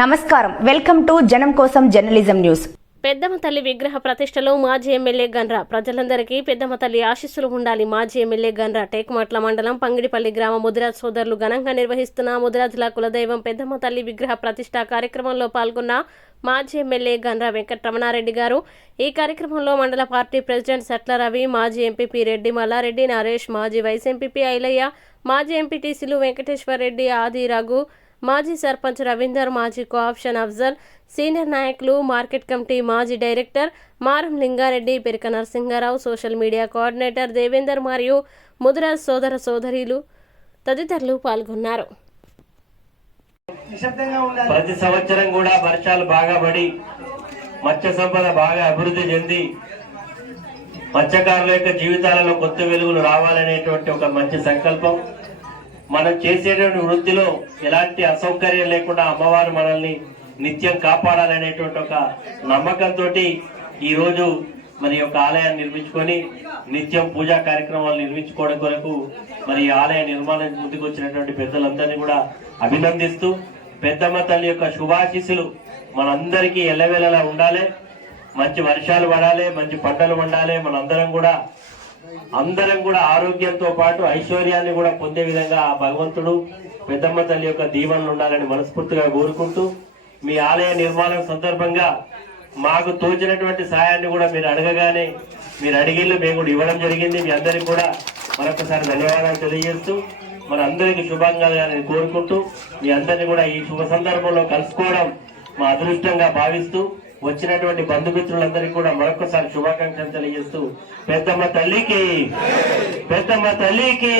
నమస్కారం. Welcome to జనం కోసం జర్నలిజం న్యూస్. పెద్దమ్మ తల్లి విగ్రహ ప్రతిష్టలో మాజీ ఎమ్మెల్యే గన్రా. ప్రజలందరికీ పెద్దమ్మ తల్లి ఆశీస్సులు ఉండాలి. మాజీ ఎమ్మెల్యే గన్రా టేకుమాట్ల మండలం పంగిడిపల్లి గ్రామ ముదిరాజ్ సోదరులు ఘనంగా నిర్వహిస్తున్న ముదిరాజుల కులదైవం పెద్దమ్మ తల్లి విగ్రహ ప్రతిష్ట కార్యక్రమంలో పాల్గొన్న మాజీ ఎమ్మెల్యే గన్రా వెంకటరమణారెడ్డి గారు. ఈ కార్యక్రమంలో మండల పార్టీ ప్రెసిడెంట్ సట్ల రవి మాజీ ఎంపీపీ రెడ్డి మల్లారెడ్డి నరేష్ మాజీ వైస్ ఎంపీపీ ఐలయ్య మాజీ ఎంపీటీసీలు వెంకటేశ్వర్ రెడ్డి ఆది రఘు మాజీ సర్పంచ్ రవీందర్ మాజీ కోఆప్షన్ అఫ్జల్ సీనియర్ నాయకులు మార్కెట్ కమిటీ మాజీ director Maram Lingareddy Perika Narasimharao social media coordinator Devender మరియు ముదిరాజ్ సోదర సోదరీలు తదితరులు పాల్గొన్నారు. ప్రతి సంవత్సరం కూడా వర్షాలు బాగా పడి మత్స్య సంపద బాగా అభివృద్ధి చెంది మత్స్యకారుల యొక్క జీవితాలలో కొత్త వెలుగులు రావాలనేటువంటి ఒక మంచి సంకల్పం. మనం చేసేటువంటి వృత్తిలో ఎలాంటి అసౌకర్యం లేకుండా అమ్మవారు మనల్ని నిత్యం కాపాడాలనేటువంటి ఒక నమ్మకంతో ఈరోజు మరి యొక్క ఆలయాన్ని నిర్మించుకొని నిత్యం పూజా కార్యక్రమాలు నిర్మించుకోవడం కొరకు మరి ఆలయ నిర్మాణం ముందుకు వచ్చినటువంటి పెద్దలందరినీ కూడా అభినందిస్తూ పెద్దమ్మ తల్లి యొక్క శుభాశీస్సులు మనందరికీ ఎల్లవేళలా ఉండాలి. మంచి వర్షాలు పడాలి మంచి పంటలు పండాలి. మనందరం కూడా అందరం కూడా ఆరోగ్యంతో పాటు ఐశ్వర్యాన్ని కూడా పొందే విధంగా ఆ భగవంతుడు పెద్దమ్మ తల్లి యొక్క దీవెనలు ఉండాలని మనస్ఫూర్తిగా కోరుకుంటూ మీ ఆలయ నిర్మాణం సందర్భంగా మాకు తోచినటువంటి సాయాన్ని కూడా మీరు అడగగానే మీరు అడిగిళ్ళు మేము కూడా ఇవ్వడం జరిగింది. మీ అందరికి కూడా మరొకసారి ధన్యవాదాలు తెలియజేస్తూ మన అందరికీ శుభంగా కోరుకుంటూ మీ అందరిని కూడా ఈ శుభ సందర్భంలో కలుసుకోవడం మా అదృష్టంగా భావిస్తూ వచ్చినటువంటి బంధుమిత్రులందరికీ కూడా మరొకసారి శుభాకాంక్షలు తెలియజేస్తూ పెద్దమ్మ తల్లికి పెద్దమ్మ తల్లికి.